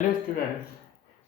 Hello students,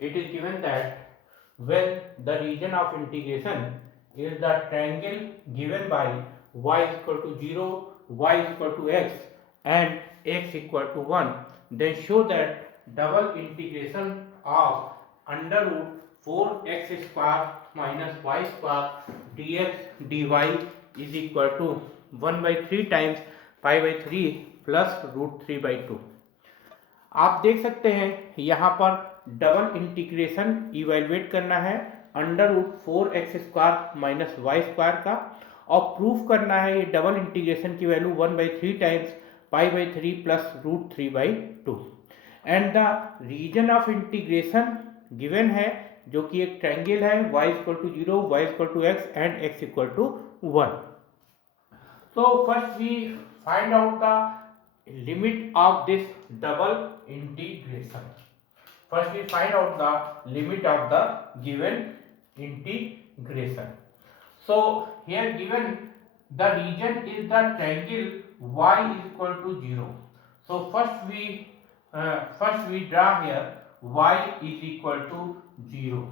it is given that when the region of integration is the triangle given by y is equal to 0, y is equal to x and x equal to 1, then show that double integration of under root 4x square minus y square dx dy is equal to 1 by 3 times pi by 3 plus root 3 by 2. आप देख सकते हैं यहाँ पर double integration evaluate करना है under root 4x² minus y square का और प्रूफ करना है ये डबल इंटीग्रेशन की value 1/3 times pi by 3 plus root 3/2 and the region of integration given है जो कि एक ट्रायंगल है y equal to 0, y equal to x and x equal to 1. So first we find out the limit of this double integration. First we find out the limit of the given integration. So here given the region is the triangle y is equal to 0. So first we draw here y is equal to 0.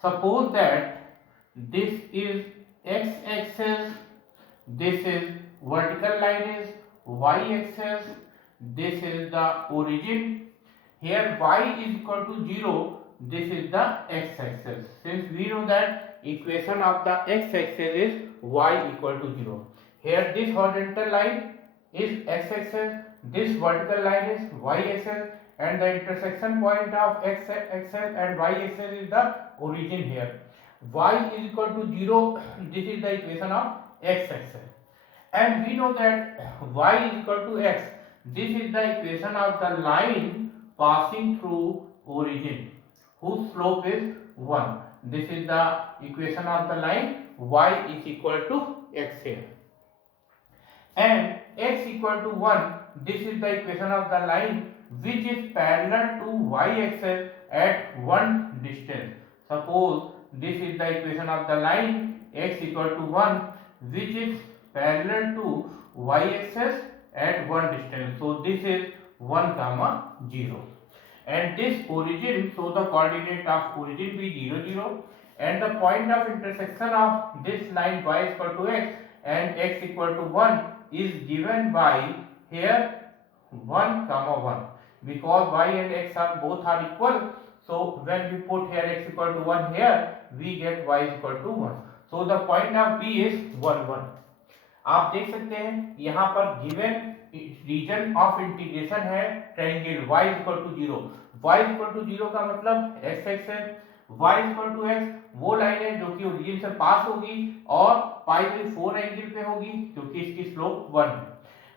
Suppose that this is x-axis, this is vertical line is y-axis, this is the origin. Here y is equal to 0, this is the x-axis. Since we know that equation of the x-axis is y equal to 0. Here this horizontal line is x-axis, this vertical line is y-axis, and the intersection point of x-axis and y-axis is the origin here. Y is equal to 0, this is the equation of x-axis. And we know that y is equal to x. This is the equation of the line passing through origin whose slope is 1. This is the equation of the line y is equal to x here. And x equal to 1, this is the equation of the line which is parallel to y-axis at one distance. Suppose this is the equation of the line x equal to 1 which is parallel to y-axis at one distance. So this is 1 comma 0. And this origin, so the coordinate of origin be 0 0, and the point of intersection of this line y is equal to x and x equal to 1 is given by here 1 comma 1, because y and x are both are equal. So when we put here x equal to 1 here, we get y is equal to 1. So the point of B is 1 1. आप देख सकते हैं यहाँ पर given region of integration है triangle y equal to 0. y equal to 0 का मतलब x axis, y equal to x वो लाइन है जो कि ओरिजिन से पास होगी और पाई बाई 4 एंगल पे होगी क्योंकि इसकी स्लोप 1 है,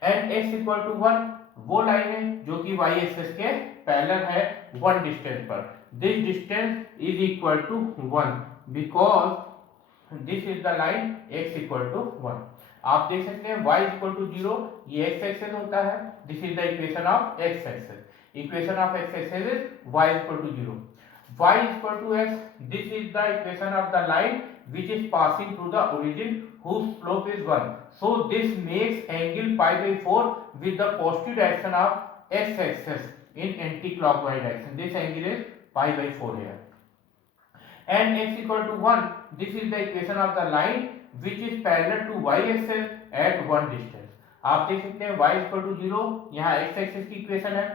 एंड x इक्वल टू 1 वो लाइन है जो कि y एक्सिस के पैरेलल है 1 डिस्टेंस पर. This distance is equal to 1 because this is the line x equal to 1. आप देख सकते हैं y इक्वल टू 0 ये x एक्सिस होता है. This is the equation of x axis. Equation of x axis is y equal to 0. y equal to x, this is the equation of the line which is passing through the origin whose slope is 1. So this makes angle pi by 4 with the positive direction of x axis in anti-clockwise direction. This angle is pi by 4 here. And x equal to 1, this is the equation of the line which is parallel to y axis at one distance. आप देख सकते हैं y equal to 0 यहाँ x axis की equation है,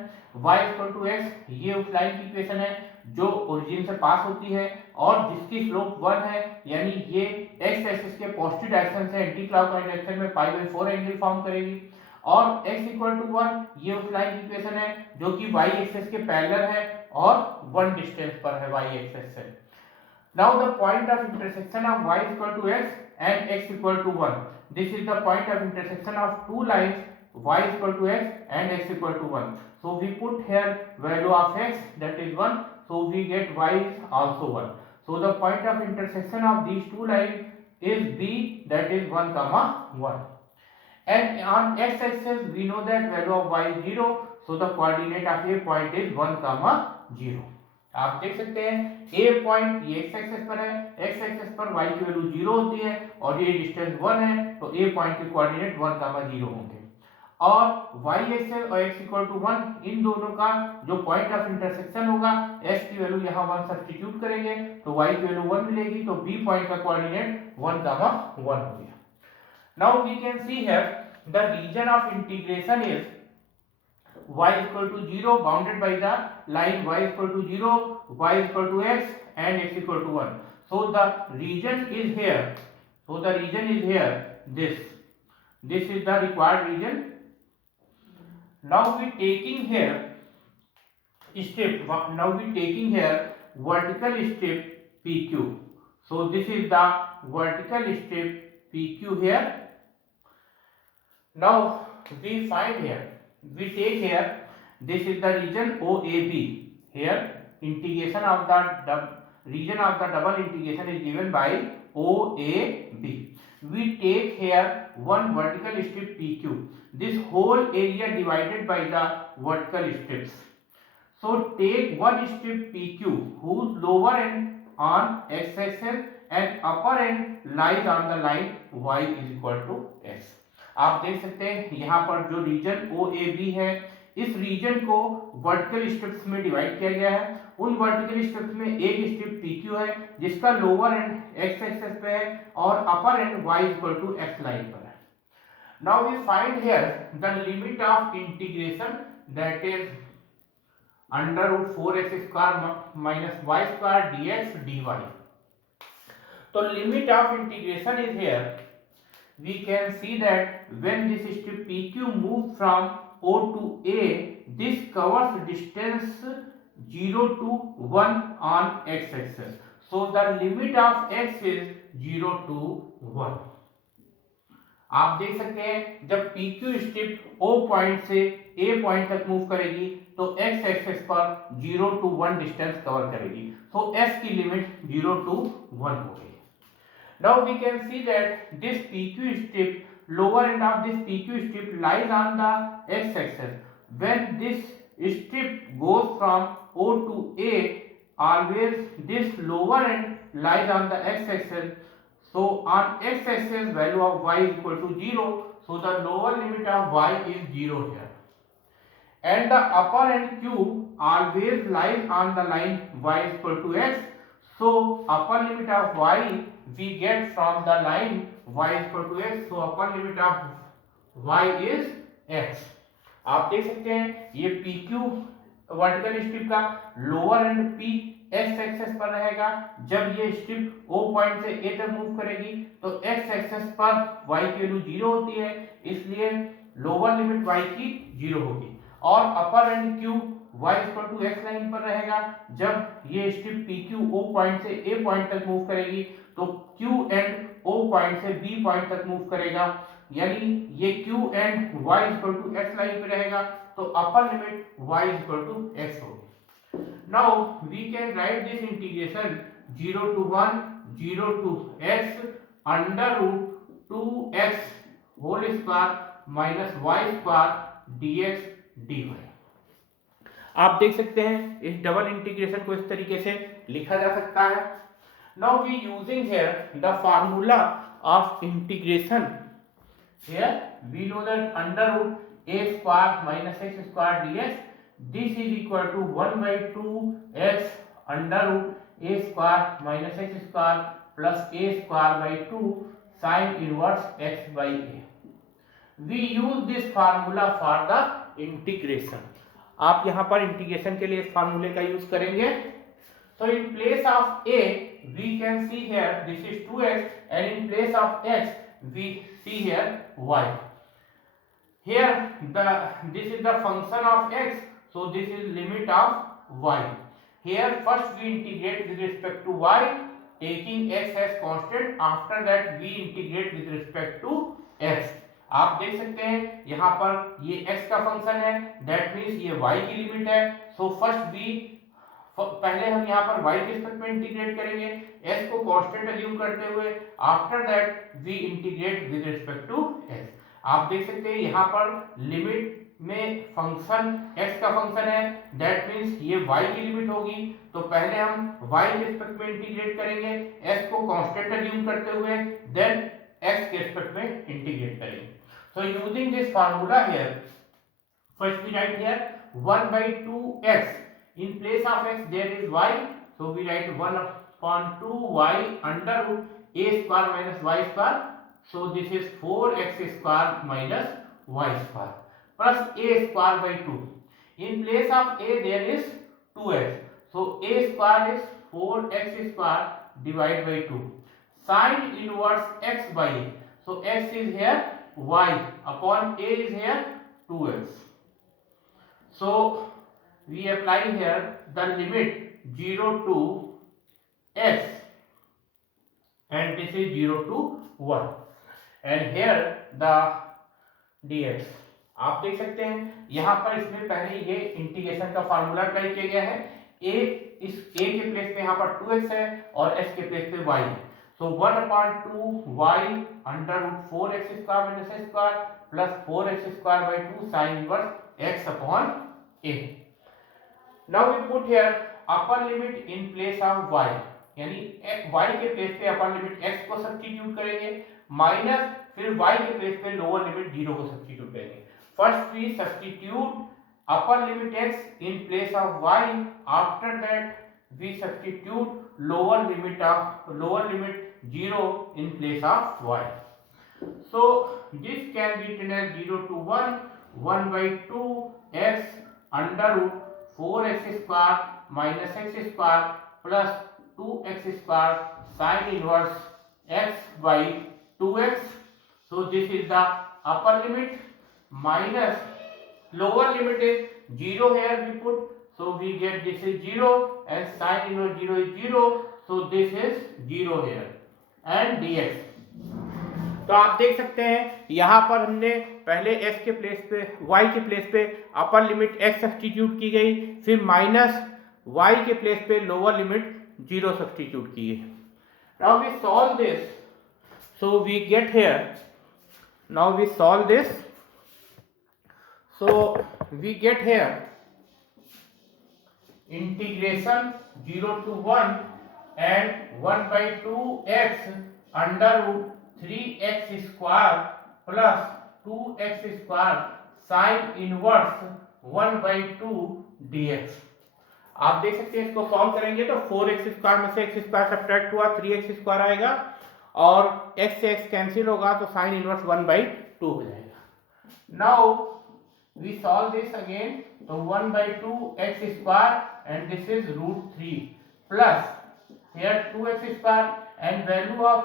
y equal to x ये उस line की इक्वेशन है जो ओरिजिन से पास होती है और जिसकी स्लोप 1 है, यानी ये x एक्सिस के पॉजिटिव डायरेक्शन से एंटी क्लॉकवाइज डायरेक्शन में पाई बाई 4 एंगल फॉर्म करेगी. और x इक्वल टू 1 ये उस लाइन की इक्वेशन है जो कि y एक्सिस के पैरेलल है और 1 डिस्टेंस पर है y एक्सिस से. Now the point of intersection of y equal to x and x equal to 1. This is the point of intersection of two lines y equal to x and x equal to 1. So we put here value of x, that is 1. So we get y is also 1. So the point of intersection of these two lines is B, that is 1 comma 1. And on x axis we know that value of y is 0. So the coordinate of a point is 1 comma 0. आप देख सकते हैं a point ये x axis पर है, x axis पर y की value 0 होती है और ये डिस्टेंस 1 है, तो a पॉइंट के कोऑर्डिनेट 1 0 होंगे. और वाई एक्सेस और एक्स इक्वल टू 1 इन दोनों का जो पॉइंट ऑफ इंटरसेक्शन होगा एस की वैल्यू यहाँ 1 सब्स्टिट्यूट करेंगे तो वाई की वैल्यू 1 मिलेगी, तो बी पॉइंट का कोऑर्डिनेट 1, 1 हो गया। Now we can see here the region of integration is y equal to 0 bounded by the line y equal to 0, y equal to x and x equal to 1. So the region is here. So the region is here. This is the required region. Now we taking here strip. Now we taking here vertical strip PQ. So this is the vertical strip PQ here. Now we find here. We take here, this is the region OAB. Here integration of the region of the double integration is given by OAB. We take here one vertical strip PQ. This whole area divided by the vertical strips. So take one strip PQ whose lower end on x-axis and upper end lies on the line y is equal to x. आप देख सकते हैं यहाँ पर जो reason OAB है इस reason को वर्टिकल स्ट्रिप्स में डिवाइड किया गया है। उन वर्टिकल स्ट्रिप्स में एक स्ट्रिप PQ है जिसका लोअर एंड x एक्सिस पे है और upper end y equal to x line पर है। Now we find here the limit of integration that is √4x² minus y² dx dy। तो limit of integration is here we can see that when this strip PQ moves from O to A, this covers distance 0 to 1 on x-axis. So the limit of x is 0 to 1. आप देख सकते हैं जब PQ strip O point से A point तक move करेगी तो x axis पर 0 to 1 डिस्टेंस कवर करेगी, तो s की लिमिट 0 to 1 हो गई। Now we can see that this PQ strip, lower end of this PQ strip lies on the x-axis. When this strip goes from O to A, always this lower end lies on the x-axis. So on x-axis value of y is equal to 0. So the lower limit of y is 0 here. And the upper end Q always lies on the line y is equal to x. So upper limit of y we get from the line y is equal to x. So upper limit of y is x. आप देख सकते हैं ये PQ vertical strip का lower and P x axis पर रहेगा। जब ये स्ट्रिप O पॉइंट से A तक मूव करेगी तो x एक्सिस पर y की वैल्यू 0 होती है, इसलिए लोअर लिमिट y की 0 होगी और upper end Q y equal to x line पर रहेगा। जब ये स्ट्रिप PQ O पॉइंट से A पॉइंट तक मूव करेगी तो Q एंड O पॉइंट से B पॉइंट तक मूव करेगा, यानी ये Q and y equal to x line पे रहेगा, तो upper limit y equal to x होगी। Now we can write this integration 0 to 1 0 to x √2x whole square minus y² dx dy। आप देख सकते हैं इस डबल इंटीग्रेशन को इस तरीके से लिखा जा सकता है। Now we using here the formula of integration. Here we know that √a² minus x² dx, this is equal to 1/2x √a² minus x² plus a²/2 sin inverse x/a. We use this formula for the integration. आप यहाँ पर integration के लिए इस फार्मूले का use करेंगे। So in place of a we can see here this is 2x and in place of x we see here y. Here this is the function of x, so this is limit of y. Here first we integrate with respect to y taking x as constant, after that we integrate with respect to x. आप देख सकते हैं यहाँ पर ये x का function है, that means ये y की लिमिट है। सो फर्स्ट भी पहले हम यहाँ पर y के रिस्पेक्ट में इंटीग्रेट करेंगे s को कांस्टेंट अज्यूम करते हुए, after that we integrate with respect to x। आप देख सकते हैं यहाँ पर लिमिट में फंक्शन x का फंक्शन है, दैट मीन्स ये y की लिमिट होगी, तो पहले हम y के रिस्पेक्ट में इंटीग्रेट करेंगे s को कांस्टेंट अज्यूम करते हुए, देन x के रिस्पेक्ट में इंटीग्रेट करेंगे। So using this formula here, first we write here 1 by 2x. In place of x there is y, so we write 1 upon 2y under root a square minus y square. So this is 4x square minus y square plus a square by 2. In place of a there is 2x, so a square is 4x square divided by 2. Sin inverse x by a, so x is here y upon a is here 2x. So we apply here the limit 0 to x, and this is 0 to 1, and here the dx. आप देख सकते हैं यहाँ पर इसमें पहले ये integration का फार्मूला अप्लाई किया गया है। a, इस a के प्लेस पे यहाँ पर 2x है और x के प्लेस पे y है। सो 1/2y under root 4x square minus x square plus 4x square by 2 sine inverse x upon a. Now we put here upper limit in place of y, यानी y के place पे upper limit x को substitute करेंगे minus फिर y के place पे lower limit 0 को substitute करेंगे. First we substitute upper limit x in place of y, after that we substitute lower limit 0 in place of y. So this can be written as 0 to 1 by 2 x under root 4x square minus x square plus 2x square sin inverse x by 2x. So this is the upper limit minus lower limit is 0 here we put, so we get this is 0 and sin inverse 0 is 0, so this is 0 here and dx. तो आप देख सकते हैं यहाँ पर हमने पहले x के प्लेस पे y के प्लेस पे अपर लिमिट x सब्स्टिट्यूट की गई, फिर माइनस y के प्लेस पे लोअर लिमिट 0 सब्स्टिट्यूट की गई. Now we solve this, so we get here, now we solve this, so we get here integration 0 to 1 and 1 by 2x under root 3x square plus 2x square sin inverse 1 by 2 dx. आप देख सकते हैं इसको solve करेंगे तो 4x square में से x square subtract हुआ 3x स्क्वायर आएगा और x से x कैंसिल होगा तो sin इनवर्स 1 by 2 हो जाएगा. Now we solve this again, तो 1 by 2 x square and this is root 3 plus here 2x square and value of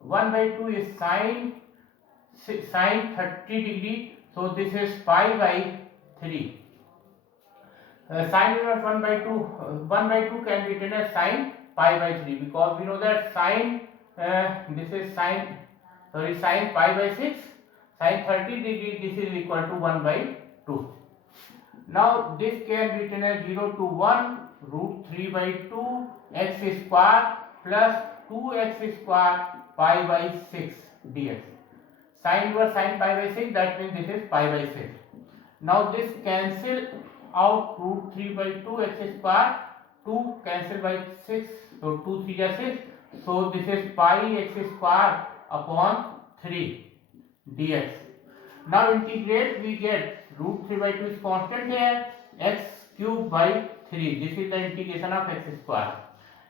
1 by 2 is sin 30 degree, so this is pi by 3. Sin inverse 1 by 2 can be written as sin pi by 3 because we know that sin this is sin pi by 6, sin 30 degree this is equal to 1 by 2. Now this can be written as 0 to 1 root 3 by 2 x square plus 2x square pi by 6 dx. Sin inverse sin pi by 6, that means this is pi by 6. Now this cancel out root 3 by 2 x square, 2 cancel by 6, so 2 3 is 6, so this is pi x square upon 3 dx. Now integrate, we get root 3 by 2 is constant here, x cube by 3, this is the integration of x square.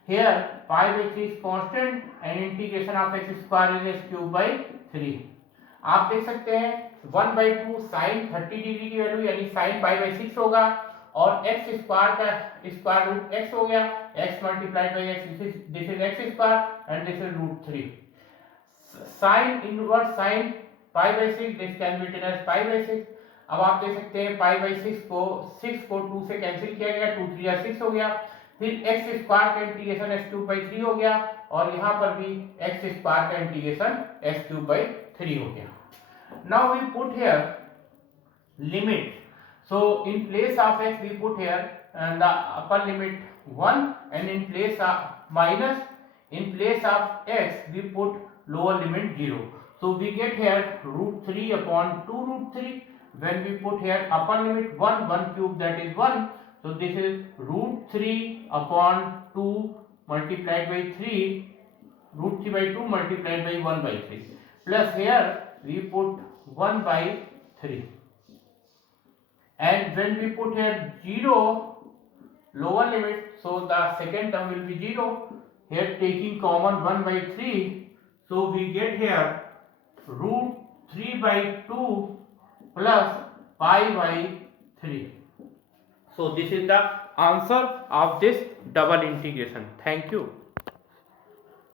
Here pi by 3 is constant and integration of x square is x cube by 3. आप देख सकते हैं 1 by 2 sin 30 degree की value यानी sin pi by 6 होगा और x square का square root x हो गया, x multiplied by x, this is x square and this is root 3. sin inverse sin pi by 6, this can be written as pi by 6. अब आप देख सकते हैं pi by 6 को 2 से कैंसिल किया गया, 2 3 या 6 हो गया, फिर x स्क्वायर का इंटीग्रेशन x क्यूब बाई 3 हो गया और यहाँ पर भी x स्क्वायर का इंटीग्रेशन x क्यूब बाई 3 हो गया. Now we put here limit, so in place of x we put here the upper limit 1 and in place of minus in place of x we put lower limit 0. So we get here root 3 upon 2 root 3. When we put here upper limit 1 cube, that is 1. So this is root 3 upon 2 multiplied by 3, root 3 by 2 multiplied by 1 by 3. Plus here we put 1 by 3. And when we put here 0 lower limit, so the second term will be 0. Here taking common 1 by 3, so we get here root 3 by 2 plus pi by 3. So this is the answer of this double integration. Thank you.